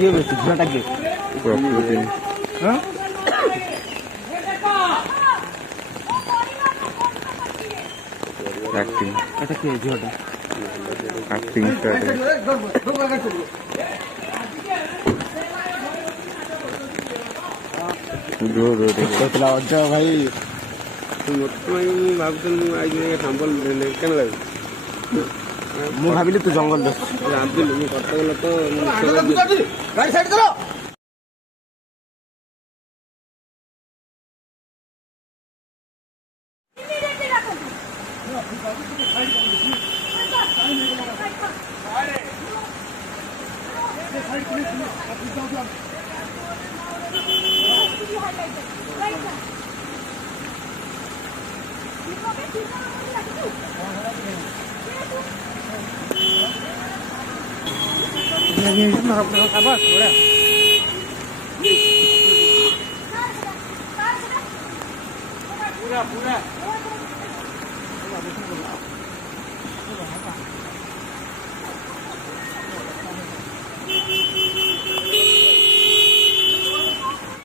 ये बेस झटा के प्रकृति हां एक्टिंग এটা কি झटा एक्टिंग स्टार्ट जो देखला अच्छा भाई भाई आज संबल केन लगे ମୁଁ ଭାବିଲି ତୁ ଜଙ୍ଗଲ ଭାବିଲି ମୁଁ କଟକ ଲୋକ ଗାଡି ସାଇଡ କର पूरा